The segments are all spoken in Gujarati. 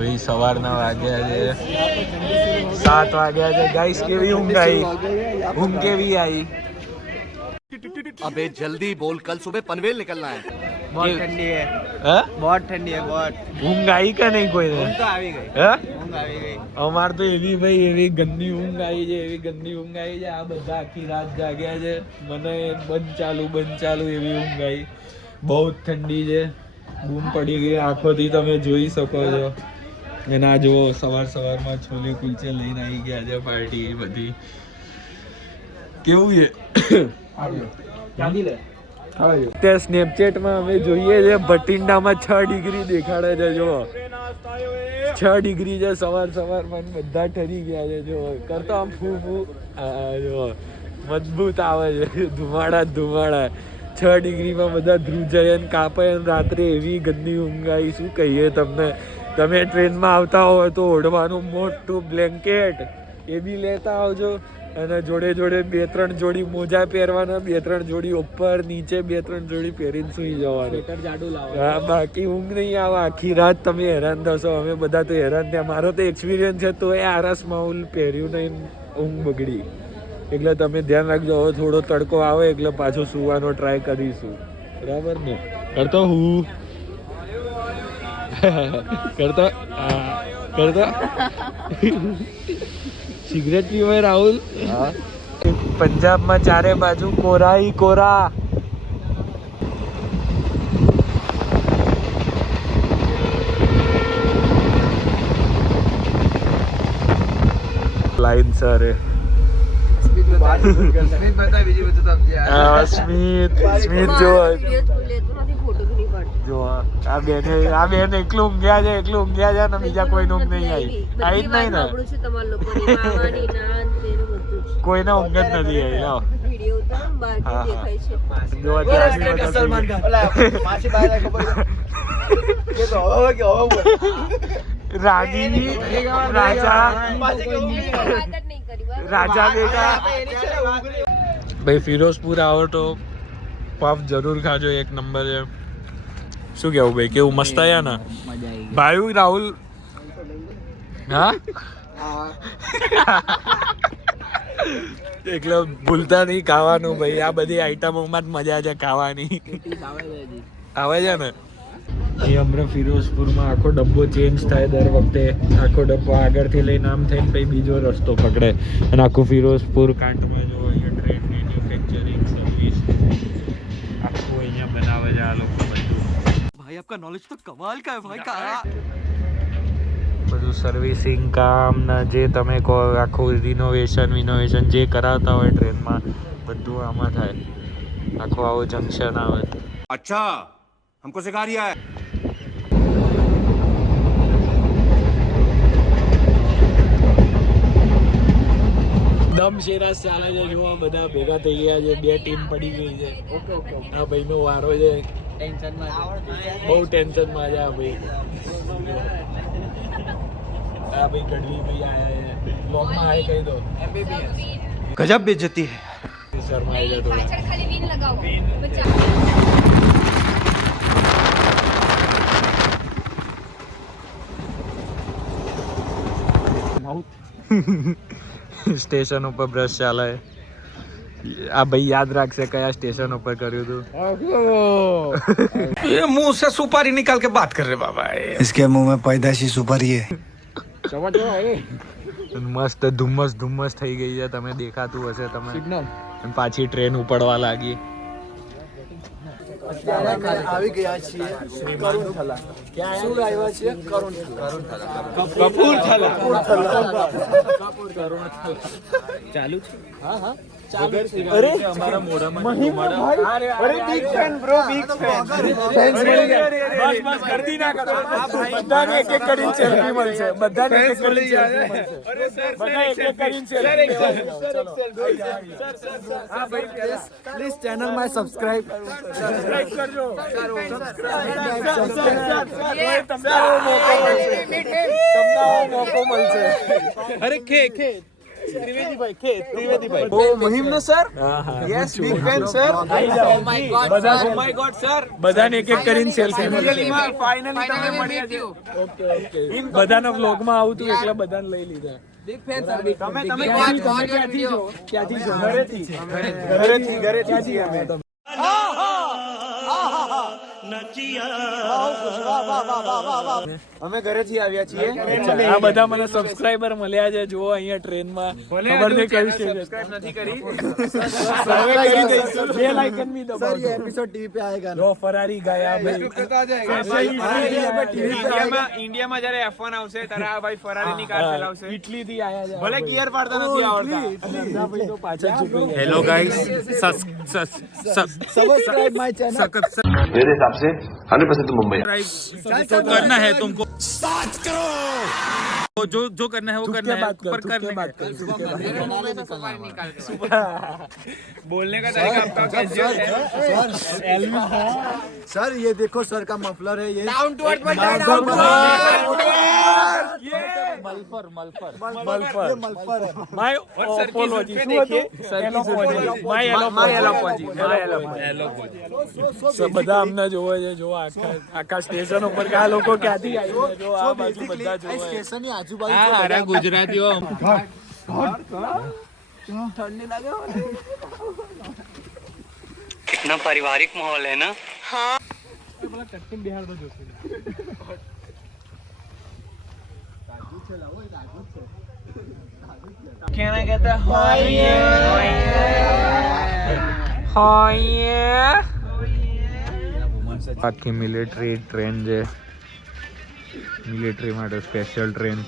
ભાઈ સવારના વાગ્યા છે 7 વાગ્યા છે ગાઈસ. કેવી ઊંઘ આવી? ઊંઘ કેવી આવી? अबे जल्दी बोल, कल सुबह पनवेल निकलना है. बहुत ठंडी है. હા बहुत ठंडी है बहुत. ઊંઘ આવી કે નહીં કોઈને? ઊંઘ તો આવી ગઈ. હા ઊંઘ આવી ગઈ. અમાર તો એવી ભાઈ એવી ગંદી ઊંઘ આવી છે, એવી ગંદી ઊંઘ આવી છે. આ બધા આખી રાત જાગ્યા છે. મને બંધ ચાલુ એવી ઊંઘ આવી. બહુ જ ઠંડી છે. બૂમ પડી ગઈ આંખોથી, તમે જોઈ શકો છો. અને આ જુઓ સવારમાં છોલે કુલચે લઈને આવી ગયા છે પાર્ટી બધી. કેવું છે? તે સ્નેપચેટમાં અમે જોઈએ છે ભટિંડામાં 6 ડિગ્રી દેખાડે છે. જો 6 ડિગ્રી છે સવારમાં બધા ઠરી ગયા છે. જો કરતો આમ ફૂ જો મજબૂત આવે છે ધુમાડા 6 ડિગ્રીમાં બધા ધ્રુજાય અને કાપે. રાત્રે એવી ગંદી ઊંઘ આવી, શું કહીએ તમને. તમે ટ્રેનમાં આવતા હોય તો ઓઢવાનું મોટું બ્લેન્કેટ એ બી લેતા આવજો. અને જોડે 2-3 જોડી મોજા પહેરવાના, 2-3 જોડી ઉપર નીચે 2-3 જોડી પહેરીને સુઈ જવાનું. હા, બાકી ઊંઘ નહીં આવે. આખી રાત તમે હેરાન થશો. અમે બધા તો હેરાન થયા. મારો તો એક્સપિરિયન્સ છે, તો એ આરસ માઉલ પહેર્યું નહીં, ઊંઘ બગડી. એટલે તમે ધ્યાન રાખજો. હવે થોડો તડકો આવે એટલે પાછો સુવાનો ટ્રાય કરીશું, બરાબર ને? કરતો સિગરેટ પીવે રાહુલ. પંજાબમાં ચારે બાજુ કોરા. લાઈન સર સ્મિત જો આ બેન એકલું ઊંઘ્યા છે ને બીજા કોઈ ઊંઘ નહીં આવી જ નહીં ને. કોઈને ઊંઘ જ નથી આવી. રાજા બેટા ભાઈ ફિરોઝપુર આવો તો પફ જરૂર ખાજો, એક નંબર છે. શું કેવું ભાઈ, કેવું મસ્ત આયા ને ભાઈ રાહુલ? હા એટલે ભૂલતા નહીં ખાવાનું ભાઈ. આ બધી આઈટમોમાં જ મજા છે ખાવાની. આવે છે ને. એ હમણાં ફિરોઝપુરમાં આખો ડબ્બો ચેન્જ થાય દર વખતે. આખો ડબ્બો આગળથી લઈને આમ થઈને પછી બીજો રસ્તો પકડે અને આખું ફિરોઝપુર કાંઠમાં જો અહીંયા ટ્રેન મેન્યુફેક્ચરિંગ સર્વિસ આખું અહીંયા બનાવે છે આ લોકો. भाई आपका नॉलेज तो कमाल का है भाई का. બધું સર્વિસિંગ કામ ને જે તમે કહો આખું રિનોવેશન જે કરાવતા હોય ટ્રેનમાં બધું આમાં થાય. આખું આવું જંક્શન આવે. अच्छा हमको सिखा रिया है. દમ શેરા ચાલે છે. જોવા બધા ભેગા થઈ ગયા છે. 2 ટીમ પડી ગઈ છે. આ ભાઈનો વારો છે. બહુ ટેન્શનમાં છે આ ભાઈ. આ ભાઈ ગઢવી ભાઈ આયા છે. બ્લોગમાં આય કહી દો. गजब बेइज्जती है. શર્માઈ જાય થોડા. ખાલી વિન લગાવો. સ્ટેશન ઉપર બ્રશ ચાલે. આ ભાઈ યાદ રાખશે કયા સ્ટેશન ઉપર કર્યું હતું. ये मुंह से सुपारी निकाल के बात कर रहे बाबा. इसके मुंह में पैदाशी सुपारी है. મસ્ત ધુમ્મસ થઈ ગઈ છે. તમે દેખાતું હશે તમે. પાછી ટ્રેન ઉપડવા લાગી. આવી ગયા છીએ કરુણથલા. શું આવ્યા છીએ? કપૂરથલા. ચાલુ છે? હા અરે અમારા મોઢામાં અરે big fan bro, big fan. બસ કરતી ના કરો. બધાને એક એક કરીને સેલ્ફી મળશે. બધાને એક એક કરીને સેલ્ફી મળશે. અરે સર બધા એક એક કરીને સેલ્ફી હા ભાઈ પ્લીઝ ચેનલ માં સબસ્ક્રાઇબ કરજો. તમને મોકો મળશે. અરે ખે ઓ મહિમ ને સર હા હા યસ બિગ ફેન સર બધાને એક એક કરીને સેલ્ફી ફાઇનલી તમે મળ્યા છો બધાના વ્લોગમાં આવું તું એટલે બધાને લઈ લીધા તમે ક્યાંથી છો ઘરેથી છીએ અમે અમે ઘરેથી આવ્યા છીએ આ બધા મને સબસ્ક્રાઇબર મળ્યા છે જો અહીંયા ટ્રેનમાં ખબર નહીં કઈ છે સબસ્ક્રાઇબ નથી કરી બે લાઇકન भी दबाओ ये एपिसोड टीवी पे आएगा लो फरारी ગયા ભાઈ ઇન્ડિયામાં જ્યારે F1 આવશે ત્યારે આ ભાઈ ફરારી ની કાર ચલાવશે ઇટલી થી આયા છે ભલે ગિયર પાડતા નથી આવડતા ભાઈ તો પાછા ઝૂકી ગયા hello guys subscribe my channel मेरे हिसाब से 100% तो मुंबई करना है तुमको जो जो करना है वो करना है पर करने बात कर बोलने का तरीका आपका कैसे है सर ये देखो सर का मफलर है ये મલફર ये मल्फर है માય ઓપોલોજી શું હતું માય બધા અમને જોવે છે જો આખા સ્ટેશન ઉપર કે આ લોકો ક્યાંથી આવ્યા જો આ બાજુ બધા જોવે स्टेशन ही आजू આ હારા ગુજરાતીઓ कितना पारिवारिक माहौल है ना कहना कहता આખી મિલિટરી ટ્રેન છે મિલિટરી માટે સ્પેશિયલ ટ્રેન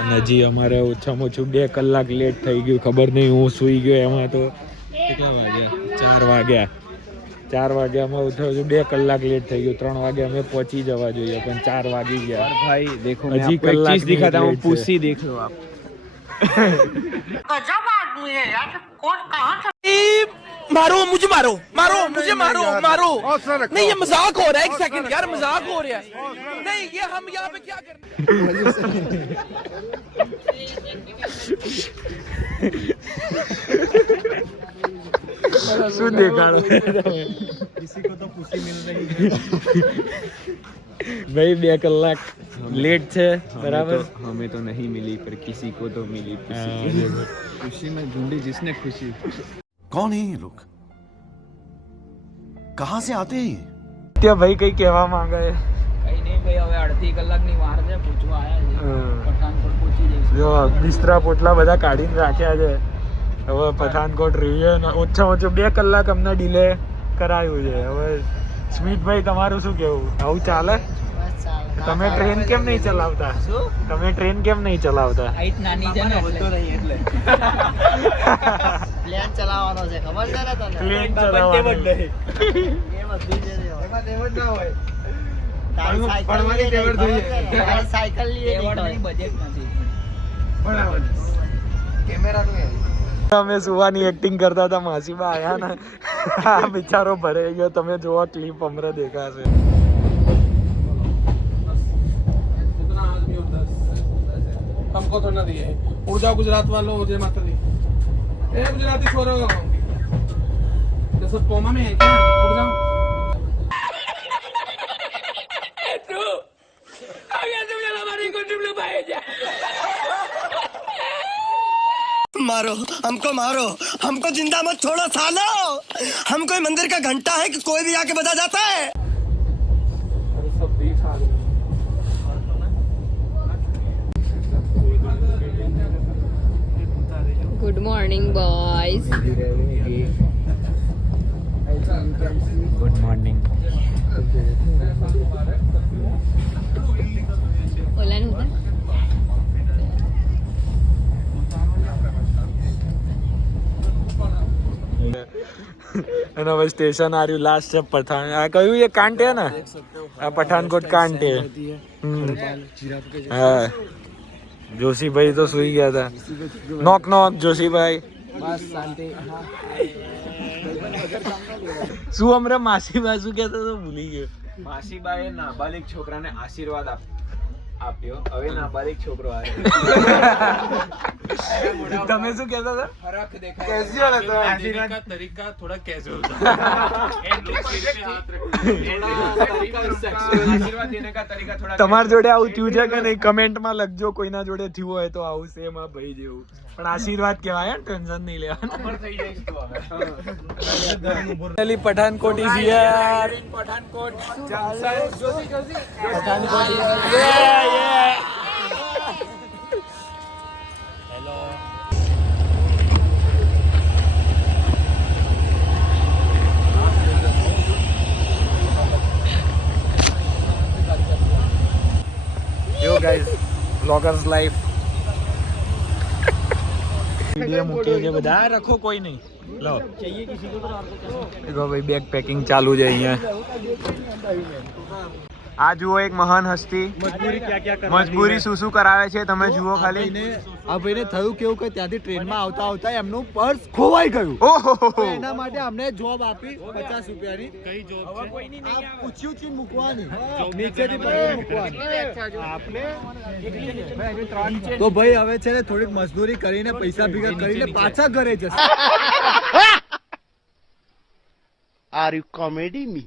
અને હજી અમારે ઓછામાં ઓછું 2 કલાક લેટ થઈ ગયું ખબર નહીં હું સૂઈ ગયો એમાં તો કેટલા વાગ્યા 4 વાગ્યામાં ઓછા ઓછું 2 કલાક લેટ થઈ ગયું 3 વાગે અમે પહોંચી જવા જોઈએ પણ 4 વાગી ગયા भाई देखो मैं आपको एक चीज दिखाता हूँ, पुसी देख लो आप गजब आदमी है यार कौन कहाँ से मारो मुझे मारो मारो मुझे मारो मारो नहीं ये मजाक हो रहा है एक सेकंड यार मजाक हो रहा है नहीं ये हम यहाँ पे क्या कर શું દેખાડો ભાઈ 2 કલાક લેટ છે બરાબર हमें तो नहीं मिली पर किसी को तो मिली खुशी में ढूंढी जिसने खुशी कौन है ये लोग कहाँ से आते हैं ये ત્યાં ભાઈ કઈ કહેવા માંગે છે કઈ નહીં ભાઈ હવે અડધી કલાકની વાર છે પૂછવા આયા છે પઠાણકોટ પહોંચી જઈશું જો બિસ્તરા પોટલા બધા કાઢીને રાખ્યા છે હવે પઠાણકોટ રહીએ ને ઓછામાં ઓછું 2 કલાક અમને ડિલે કરાયું છે હવે સ્મિતભાઈ તમારું શું કેવું આવું ચાલે તમે ટ્રેન કેમ નહીં ચલાવતા તમે ટ્રેન કેમ નહીં ચલાવતા હાઈટ નાની છે ને એટલે प्लेन चलावानो છે ખબર છે ને તને પ્લેન ચલાવવાનું એ બધી છે એમાં તેવડ ના હોય તારી સાયકલ પડવાની તેવડ જોઈએ. તારી સાયકલ લીએ એવોર્ડની બજેટ નથી અમે સુવાની એક્ટિંગ કરતા હતા માસીબા આયા ને આ બિચારો ભરાઈ ગયો તમે જોવા ક્લિપ અમને દેખાશે हमको तो ना दिए उड़ जाओ गुजरात वालों जय माता दी ए गुजराती छोरो ये सब कोमा में है क्या उड़ जाओ मारो हमको जिंदा मत छोड़ो सालो हम कोई मंदिर का घंटा है कि कोई भी आके बजा जाता है Good morning, boys. Good morning Hola, Nuda. અને હવે સ્ટેશન આવ્યું લાસ્ટ છે પઠાણ આ કયું એ કાંટ હે ને આ પઠાણકોટ કાંટ હે હા જોશીભાઈ તો સુઈ ગયા હતા નોક નોક જોશીભાઈ बस शांति શું હમણાં માસીબા શું કહેતો તો ભૂલી ગયો માસીબાએ નાબાલિગ છોકરાને આશીર્વાદ આપ્યો હવે નાબાલિગ છોકરો આવ્યો તમે શું કહેતા હતા? ફરક દેખાય कैजुअल था देने का तरीका थोड़ा कैजुअल था एक लोग सिर पे हाथ આશીર્વાદ દેने का तरीका थोड़ा તમારી જોડે આવું થયું છે કે નહીં? કમેન્ટમાં લખજો કોઈના જોડે થયું હોય તો આવું સેમ આ ભાઈ જેવું. પણ આશીર્વાદ કહેવાય, ટેન્શન નહીં લેવાનું. અમર થઈ જઈશ તું હવે Finally, પઠાનકોટ is here. પઠાનકોટ પઠાનકોટ is here. Yeah. Yo guys, vloggers life. Video મૂકીએ છે બધા. રખો કોઈ નહીં. લો देखो भाई, बैग पैकिंग चालू है અહીંયા. આ જુઓ એક મહાન હસ્તી મજબૂરી શું શું કરાવે છે તમે જુઓ ખાલી. આ ભાઈને થયું કેવું કે ત્યાંથી ટ્રેનમાં આવતા આવતા એમનું પર્સ ખોવાઈ ગયું. ઓહો તો એના માટે અમને જોબ આપી 50 રૂપિયાની. કઈ જોબ છે? પૂછ્યું છે મૂકવાની, નીચેથી પકડી મૂકવાની. તો ભાઈ હવે છે ને થોડીક મજદૂરી કરીને પૈસા ભેગા કરીને પાછા ઘરે જશે. आर यू कॉमेडी मी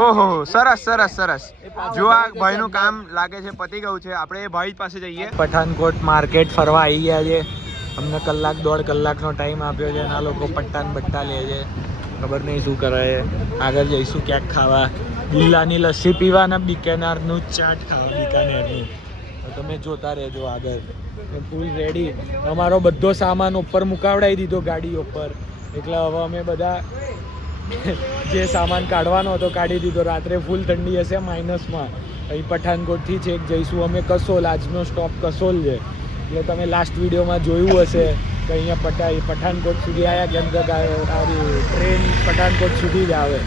ઓહો, સરસ સરસ સરસ. જો આ ભાઈનું કામ લાગે છે પતી ગયું છે. આપણે એ ભાઈ પાસે જઈએ. પઠાનકોટ માર્કેટ ફરવા આવી ગયા છે. અમને કલાક દોઢ કલાકનો ટાઈમ આપ્યો છે અને આ લોકો પટ્ટા ને બટ્ટા લે છે. ખબર નહીં શું કરે. આગળ જઈશું ક્યાંક ખાવા. બિલ્લાની લસ્સી પીવા અને બીકાનેરનું ચાટ ખાવા. બીકાનેરનું તો તમે જોતા રહેજો આગળ. ફૂલ રેડી. અમારો બધો સામાન ઉપર મુકાવડાવી દીધો ગાડી ઉપર. એટલે હવે અમે બધા જે સામાન કાઢવાનો હતો કાઢી દીધો. રાત્રે ફૂલ ઠંડી હશે માઇનસમાં. અહીં પઠાનકોટથી છેક જઈશું અમે કસોલ. આજનો સ્ટોપ કસોલ છે. એટલે તમે લાસ્ટ વિડીયોમાં જોયું હશે કે અહીંયા પઠાનકોટ સુધી આવ્યા, કેમ કે ટ્રેન પઠાનકોટ સુધી જ આવે.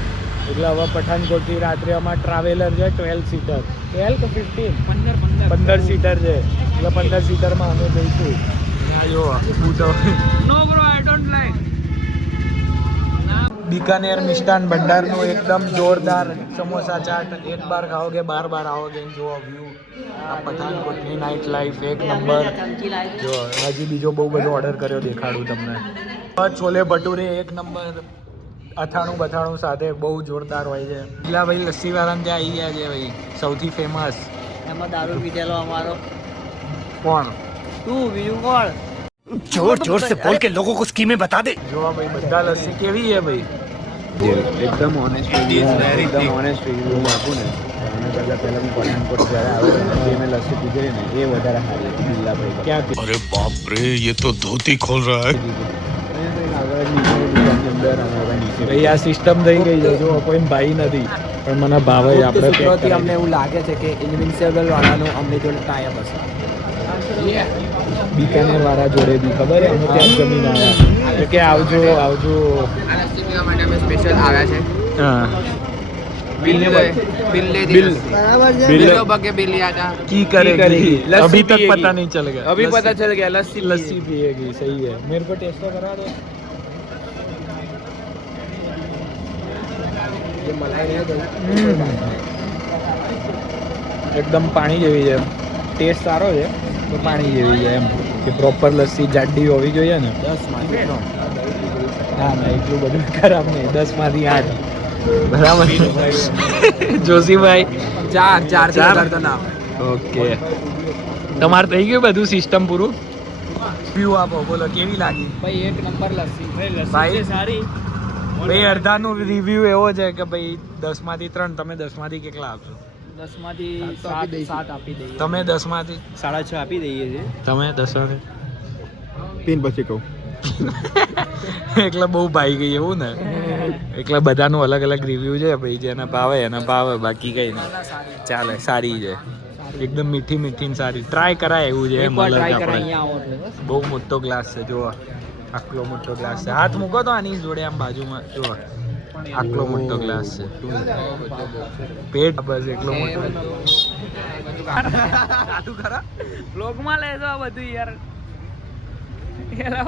એટલે હવે પઠાનકોટથી રાત્રે અમારે ટ્રાવેલર છે 12 સીટર. 12 કે 15? 15 સીટર છે. એટલે 15 સીટરમાં અમે જઈશું. જો no bro I don't like. Bikaner Mishthan Bhandar no एकदम जोरदार समोसा चाट. एक बार खाओगे बार बार आओगे. जो व्यू आ पठानकोट ની નાઇટ લાઈફ એક નંબર. જો હજી બીજો બહુ બધો ઓર્ડર કર્યો દેખાડું તમને. છોલે ભટુરે એક નંબર. અથાણું બથાણું સાથે બહુ જોરદાર હોય છે. પેલા ભાઈ લસ્સી વાળાને ત્યાં આવી ગયા છે ભાઈ, સૌથી ફેમસ. એમાં દારૂ પીધેલો અમારો કોણ? તું, બીજું કોણ? जोर जोर से बोल के लोगों को स्कीमें बता दे જો ભાઈ બધા લસ્સી કેવી છે ભાઈ? એકદમ ઓનેસ્ટ એકદમ ઓનેસ્ટ રિવ્યુ આપું ને આના કરતાં પહેલાં હું પઠાનકોટ જ્યારે આવ્યો જે મેં લસ્સી પીધેલી ને એ વધારે સારી હતી બિલ્લાભાઈ. ક્યાંથી? अरे बाप रे ये तो धोती खोल रहा है આગળ નીચેની દુકાનની અંદર અમે હવે નીચે ભાઈ આ સિસ્ટમ થઈ ગઈ છે. જો કોઈ ભાઈ નથી પણ મને ભાવે. આપણે પેક કરી અમને એવું લાગે છે કે ઇન્વિન્સિબલ વાળાનું અમને જોડે ટાઈપ હશે. બીકાનેર વાળા જોડે બી ખબર છે. અમે ત્યાં જમીન આવ્યા કે આવજો આવજો. આ લસ્સી પીવા માટે અમે સ્પેશિયલ આવ્યા છે. हाँ बिल बगे बिल याद की करेगी लस्सी अभी तक पिएगी। पता नहीं चल गया. अभी पता चल गया लस्सी लस्सी पिएगी. सही है. मेरे को टेस्ट तो करा दो. ये मलाई है એકદમ પાણી જેવી છે. ટેસ્ટ સારો છે તો પાણી જેવી છે એમ કે પ્રોપર લસ્સી જાડી હોવી જોઈએ ને. 10 માંથી ના ના એટલું બધું ખરાબ નહીં. 10 માંથી 8 બરાબર. જોશીભાઈ ચાર તો ના. ઓકે તમારે થઈ ગયું બધું સિસ્ટમ પૂરું? વ્યૂ આપો બોલો કેવી લાગી ભાઈ એક નંબર લસ્સી. ભાઈ? સારી. ભાઈ અડધાનું રિવ્યુ એવો છે કે ભાઈ 10 માંથી 3. તમે 10 માંથી કેટલા આપશો? 10 માંથી 7 આપી દઈએ. તમે 10 માંથી 6.5 આપી દઈએ છે. તમે 10 માંથી તીન પછી કહું. એટલે બહુ ભાઈ ગઈ એવું ને. એટલે બધાનું અલગ અલગ રિવ્યુ છે ભાઈ. જેને ભાવે એને ભાવે, બાકી કઈ નહીં. ચાલે, સારી છે એકદમ. મીઠી મીઠી ને સારી. ટ્રાય કરાય એવું છે એમ. અલગ ટ્રાય કરાય આપણે. અહીંયા આવો એટલે બસ. બહુ મોટો ગ્લાસ છે જો. આટલો મોટો ગ્લાસ છે. હાથ મૂકો તો આની જોડે આમ બાજુમાં જો. આટલો મોટો ગ્લાસ છે. પેટ બસ એટલો મોટો. આટલું ખરા વ્લોગમાં લેજો આ બધું યાર.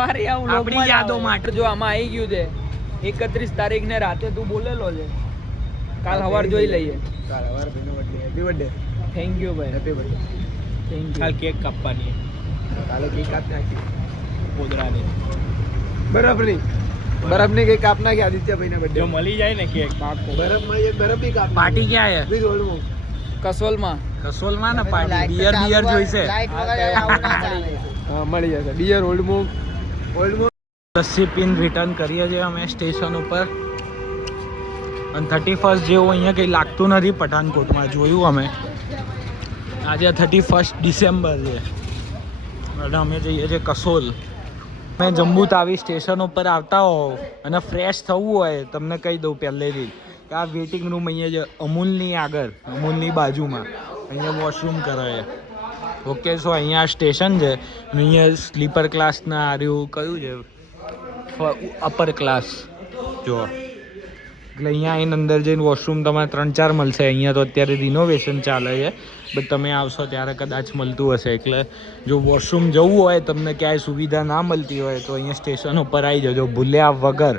વારી આવું આપણી યાદો માટે. જો આમાં આવી ગયું છે 31 તારીખ ને રાતે તું બોલેલો છે કાલ સવાર જોઈ લઈએ. Happy birthday. થેન્ક યુ ભાઈ. Happy birthday. Thank you. કાલ કેક કાપવાની કાલે કેક કાપ નાખી ગોધરાની બરફની કેક કાપ નાખી આદિત્યભાઈ ના બર્થડે જો મળી જાય ને કેક પાકો. બરફની કાપ પાર્ટી ક્યાં હે? With old કસોલમાં. કસોલમાં ને પાર્ટી બિયર જોઈશે. લાઈટ વગર આવું ના ચાલે. હા મળી જશે બિયર ઓલ્ડ મૂવ લસ્સી પીન રિટર્ન કરીએ છીએ અમે સ્ટેશન ઉપર અને 31st જેવું અહીંયા કંઈ લાગતું નથી પઠાણકોટમાં. જોયું અમે આજે 31 ડિસેમ્બર છે અને અમે જઈએ છીએ કસોલ. તમે જમ્મુ તાવી સ્ટેશન ઉપર આવતા હો અને ફ્રેશ થવું હોય તમને કહી દઉં પહેલેથી કે આ વેઇટિંગ રૂમ અહીંયા છે અમૂલની આગળ, અમૂલની બાજુમાં. અહીંયા વોશરૂમ કરાય. ઓકે સો અહીંયા સ્ટેશન છે અને અહીંયા સ્લીપર ક્લાસના આર્યું કયું છે અપર ક્લાસ જો. એટલે અહીંયા આવીને અંદર જઈને વોશરૂમ તમારે 3-4 મળશે. અહીંયા તો અત્યારે રિનોવેશન ચાલે છે બટ તમે આવશો ત્યારે કદાચ મળતું હશે. એટલે જો વોશરૂમ જવું હોય તમને ક્યાંય સુવિધા ના મળતી હોય તો અહીંયા સ્ટેશન ઉપર આવી જજો ભૂલ્યા વગર.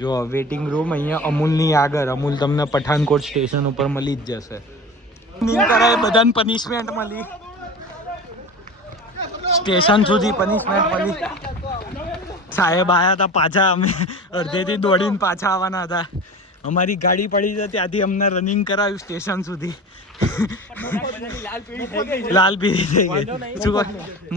જો વેઇટિંગ રૂમ અહીંયા અમૂલની આગળ. અમૂલ તમને પઠાણકોટ સ્ટેશન ઉપર મળી જ જશે. કરાય બધાને પનિશમેન્ટ મળી, સ્ટેશન સુધી પનિશમેન્ટ મળી. સાહેબ આવ્યા હતા પાછા, અમે અડધેથી દોડીને પાછા આવવાના હતા. અમારી ગાડી પડી છે ત્યાંથી અમને રનિંગ કરાવ્યું સ્ટેશન સુધી. લાલ પીળી થઈ ગઈ. શું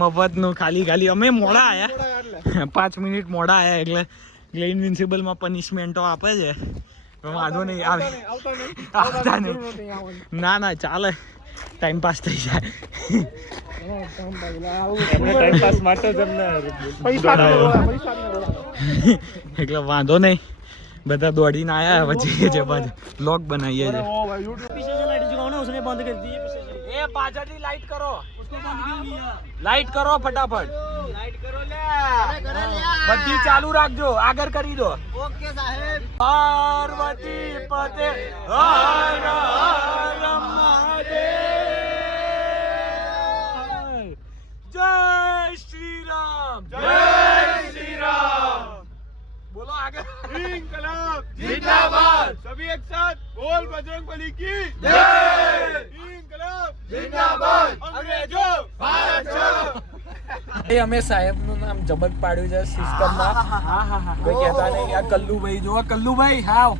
મફતનું ખાલી અમે મોડા આવ્યા 5 મિનિટ મોડા આવ્યા એટલે ઇન્વિન્સિબલમાં પનિશમેન્ટો આપે છે. વાંધો નહીં આવે આવતા નહીં. ના ચાલે ટાઈમ પાસ થઈ જાય. ટાઈમ પાસ માટે જ એટલે વાંધો નહીં. બધા દોડીને આયા પછી જે બાજુ બ્લોગ બનાવીએ છીએ. એ પાછળથી લાઈટ કરો, લાઈટ કરો ફટાફટ. બધી ચાલુ રાખજો, આગળ કરી દો. ઓકે સાહેબ. પાર્વતી પતે હર હર મહાદેવ. જય શ્રી રામ, જય શ્રી રામ. બોલો આગળ. ઇન્કલાબ जिंदाबाद. सभी एक साथ बोल बजरंगबली की जय. इनकलाब जिंदाबाद. अंग्रेजो भारत छोड़ो. અમે સાહેબનું નામ જબક પાડ્યું છે સિસ્ટમમાં. કોઈ કહેતા નહીં આ કલ્લુભાઈ જો. કલ્લુભાઈ હાવ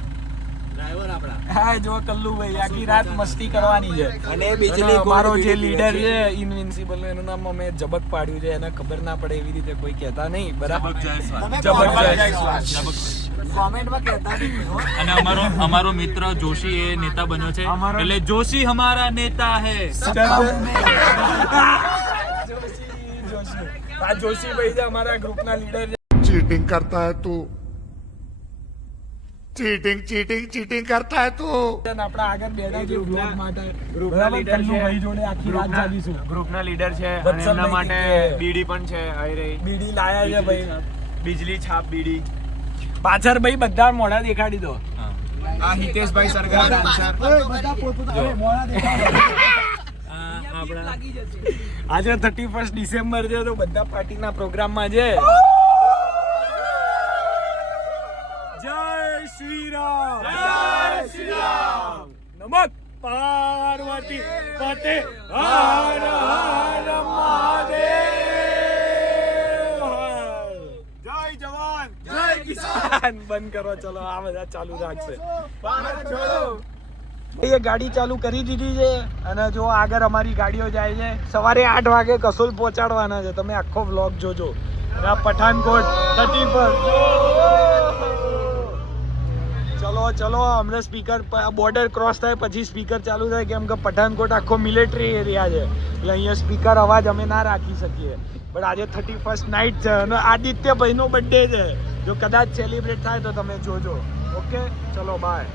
ડ્રાઈવર આપણા. હા જો કલ્લુભાઈ આખી રાત મસ્તી કરવાની છે. અને બીજલી મારો જે લીડર છે ઇનવિન્સિબલ એનું નામ અમે જબક પાડ્યું છે. એને ખબર ના પડે એવી રીતે કોઈ કહેતા નહીં. બરાબર જબક જયસ્વાલ. કોમેન્ટમાં કહેતા નહીં. અને અમારો મિત્ર જોશી એ નેતા બન્યો છે એટલે જોશી હમારા નેતા હે. આ જોશીભાઈ છે અમારા ગ્રુપના લીડર છે. चीटिंग करता है तू, चीटिंग करता है तू. આપણા આગળ બેઠા છે બ્લોગ માટે. બરાબર કલ્લુભાઈ જોડે આખી રાત જાગીશું. ગ્રુપના લીડર છે અને વત્સલભાઈ એમના માટે કે બીડી પણ છે. આવી રહી બીડી લાયા છે ભાઈ. બીજલી છાપ બીડી. પાછળ ભાઈ બધા મોઢા દેખાડી દો. આ હિતેશભાઈ સરકાર ડાન્સર. આજે 31 ડિસેમ્બર છે તો બધા પાર્ટીના પ્રોગ્રામમાં છે. જય શ્રી રામ, જય શ્રી રામ. નમઃ પાર્વતી પતે હર હર મહાદેવ. જય જવાન જય કિસાન. બંધ કરો ચલો, આ બધા ચાલુ રાખશે. ભારત છોડો. એ ગાડી ચાલુ કરી દીધી છે અને જો આગળ અમારી ગાડીઓ જાય છે. સવારે 8 વાગે કસોલ પહોંચાડવાના છે. તમે આખો વ્લોગ જોજો. અને પઠાણકોટ 31 ચલો હમણાં સ્પીકર બોર્ડર ક્રોસ થાય પછી સ્પીકર ચાલુ થાય કેમ કે પઠાણકોટ આખો મિલિટરી એરિયા છે એટલે અહીંયા સ્પીકર અવાજ અમે ના રાખી શકીએ. બટ આજે 31 નાઇટ છે અને આદિત્યભાઈનો બર્થડે છે. જો કદાચ સેલિબ્રેટ થાય તો તમે જોજો. ઓકે ચલો બાય.